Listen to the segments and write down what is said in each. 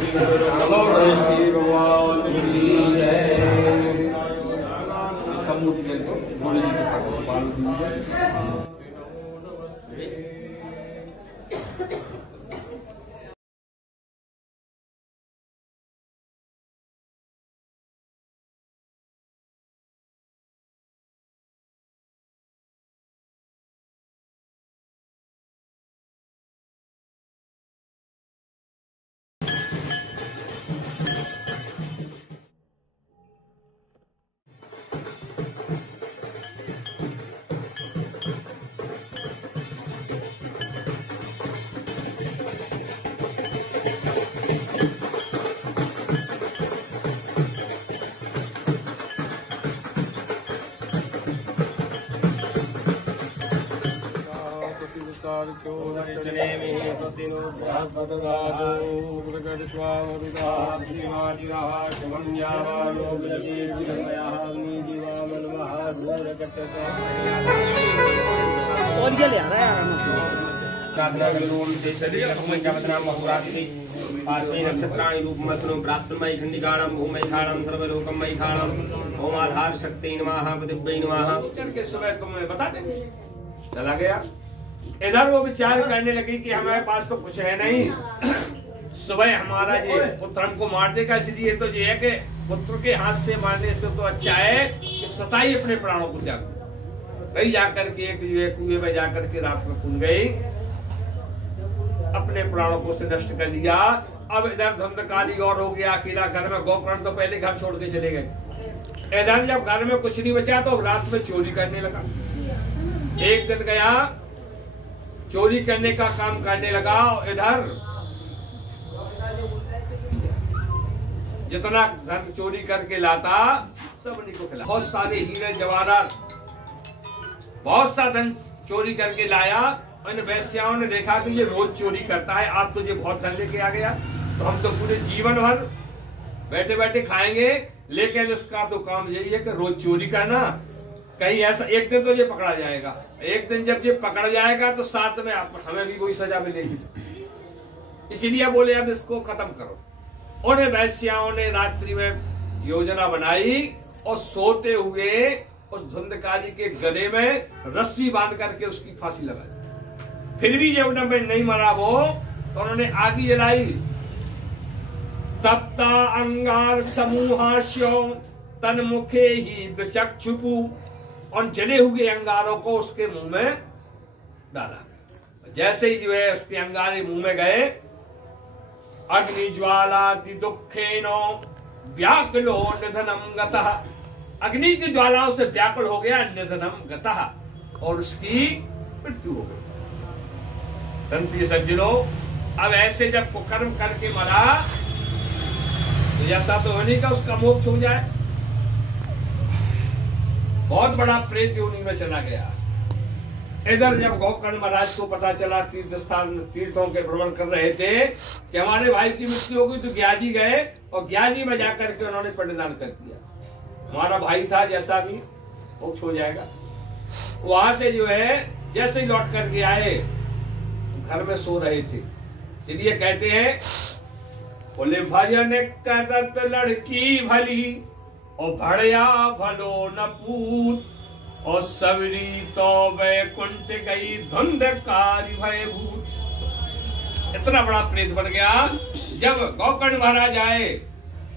श्री भगवान की जय। सम्मुख गुरु जी के पास और ये ले आ रहा है नक्षत्राणि रूपमस्नु प्राप्तमयि खंडिकाणं भूमैखाणं सर्वलोकमैखाणं ओम आधार शक्ति नमः पतिभ्यै नमः। के सुबह तुम्हें बता देंगे। चला गया इधर, वो विचार करने लगी कि हमारे पास तो कुछ है नहीं, सुबह हमारा ये पुत्र हमको मार देगा, इसलिए तो ये है कि पुत्र के हाथ से मारने से तो अच्छा है कि स्वतः ही अपने प्राणों को त्याग। कहीं जाकर के एक कुएं में जाकर के रात में कूद गई, अपने प्राणों को से नष्ट कर दिया। अब इधर धुंधकारी और हो गया, अकेला घर में। गोकर्ण तो पहले घर छोड़ के चले गए। इधर जब घर में कुछ नहीं बचा तो रात में चोरी करने लगा। एक दिन गया, चोरी करने का काम करने लगा। इधर जितना धन चोरी करके लाता सब उन्हीं को खिला। बहुत सारे हीरे जवाहरात, बहुत सा धन चोरी करके लाया। उन वैश्याओं ने देखा कि ये रोज चोरी करता है, आज तुझे बहुत धन लेके आ गया, तो हम तो पूरे जीवन भर बैठे बैठे खाएंगे, लेकिन इसका तो काम यही है कि रोज चोरी करना। कहीं ऐसा एक दिन तो ये पकड़ा जाएगा, एक दिन जब ये पकड़ जाएगा तो साथ में हमें भी कोई सजा मिलेगी। इसीलिए बोले अब इसको खत्म करो। उन्हें वैश्याओं ने रात्रि में योजना बनाई और सोते हुए उस धुंधकारी के गले में रस्सी बांध करके उसकी फांसी लगाई। फिर भी जब में नहीं मरा वो, तो उन्होंने आग जलाई। तप्ता अंगार समूहाश्यो तन मुखे ही विचक्षुपु, और जले हुए अंगारों को उसके मुंह में डाला। जैसे ही जो है उसके अंगारे मुंह में गए, अग्नि ज्वाला दुखेनो व्याकुलो निधनम गतः, अग्नि की ज्वालाओं से व्याकुल हो गया निधनम गतः, और उसकी मृत्यु हो गई। धनप्रिय सज्जनों, अब ऐसे जब कुकर्म करके मरा तो ऐसा तो होने का उसका मोक्ष हो जाए। बहुत बड़ा प्रेत योनि में चला गया। इधर जब गोकर्ण महाराज को पता चला, तीर्थ स्थान तीर्थों के भ्रमण कर रहे थे कि हमारे भाई की मृत्यु हो गई, तो ग्याजी गए और ग्याजी में जाकर के उन्होंने पिंडदान कर दिया। हमारा भाई था, जैसा भी मोक्ष हो जाएगा। वहां से जो है जैसे ही लौट करके आए, घर में सो रहे थे, इसलिए कहते हैं बोले भजन करत लड़की भली और भड़या भलो न पूत, और सबरी तो वैकुंठ गई धुंधकारी भयभूत। इतना बड़ा प्रेत बन गया। जब गोकर्ण महाराज आए,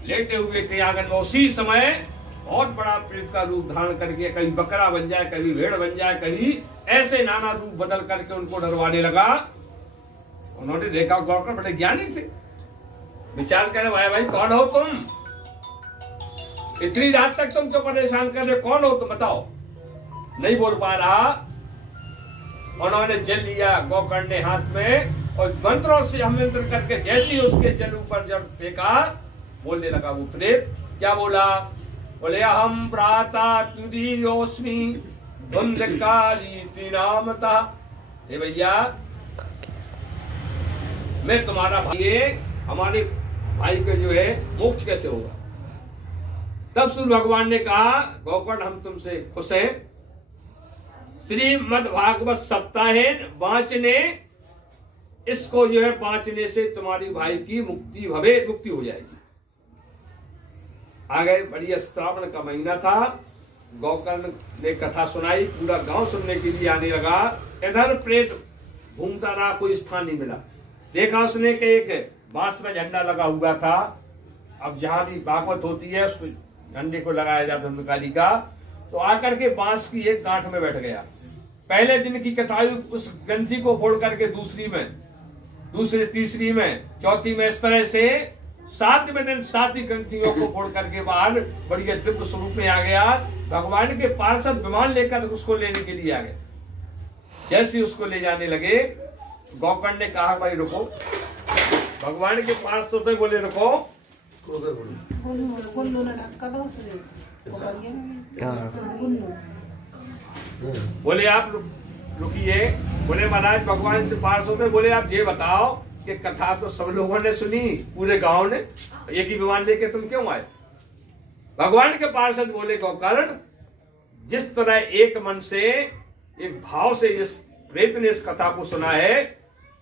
लेटे हुए थे आंगन में, उसी समय बहुत बड़ा प्रेत का रूप धारण करके कभी बकरा बन जाए, कभी भेड़ बन जाए, कभी ऐसे नाना रूप बदल करके उनको डरवाने लगा। उन्होंने देखा गोकर्ण बड़े ज्ञानी थे, विचार करे भाई कौन हो तुम, इतनी रात तक तुमको परेशान कर रहे, कौन हो तुम बताओ। नहीं बोल पा रहा। उन्होंने जल लिया गोकर्ण ने हाथ में, और मंत्रों से अमंत्र करके जैसे ही उसके जल ऊपर जब फेंका, बोलने लगा वो प्रेत। क्या बोला? बोले हम भ्राता तुदीयोस्मि धुंधकारी नामता। हे भैया, मैं तुम्हारा भाई, हमारे भाई के जो है मोक्ष कैसे होगा? तब सूर्य भगवान ने कहा, गोकर्ण हम तुमसे खुश हैं। श्रीमद् भागवत सप्ताहेन वाचने इसको जो है बांचने से तुम्हारी भाई की मुक्ति हो जाएगी। आ गए, बढ़िया श्रावण का महीना था, गोकर्ण ने कथा सुनाई, पूरा गांव सुनने के लिए आने लगा। इधर प्रेत घूमता रहा, कोई स्थान नहीं मिला। देखा उसने कि एक बांस में झंडा लगा हुआ था। अब जहां भी भागवत होती है उस झंडे को लगाया जाता है काली का, तो आकर के बांस की एक गांठ में बैठ गया। पहले दिन की कथा उस ग्रंथि को फोड़ करके दूसरी में, तीसरी में, चौथी में, इस तरह से 7वें दिन 7 ही ग्रंथियों को फोड़ करके बाहर बढ़िया दिव्य स्वरूप में आ गया। भगवान के पार्षद विमान लेकर उसको लेने के लिए आ गए। जैसे उसको ले जाने लगे, गोकर्ण ने कहा भाई रुको। भगवान के पार्षद तो बोले रुको। बोले आप रुकिए। बोले महाराज भगवान से पार्षद में, बोले आप ये बताओ कि कथा तो सब लोगों ने सुनी, पूरे गांव ने, एक ही विमान लेके तुम क्यों आए? भगवान के पार्षद बोले गोकर्ण, जिस तरह एक मन से, एक भाव से जिस प्रेत ने इस कथा को सुना है,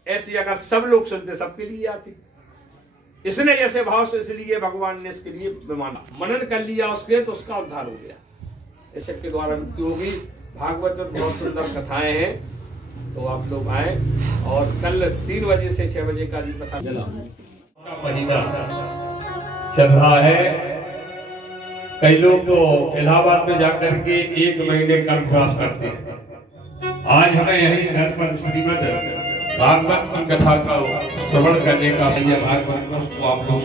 ऐसी अगर सब लोग सुनते सबके लिए आती। इसने जैसे भाव से, इसलिए भगवान ने इसके लिए विमाना मनन कर लिया उसके, तो उसका उद्धार हो गया। इस के द्वारा मृत्यु होगी। भागवत में बहुत सुंदर कथाएं हैं, तो आप लोग आए। और कल 3 बजे से 6 बजे का भी कथा महीना चल रहा है। कई लोग तो इलाहाबाद में जाकर के 1 महीने कर्मवास करते हैं। आज हमें यही घर पर श्रीमद भागवत की कथा का श्रवण करने का भागवत को आप लोग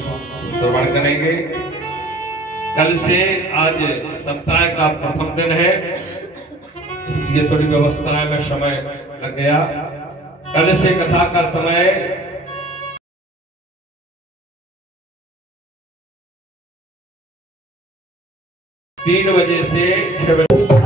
श्रवण करेंगे। कल से आज सप्ताह का प्रथम दिन है, इसलिए थोड़ी व्यवस्था में समय लग गया। कल से कथा का समय 3 बजे से 6 बजे।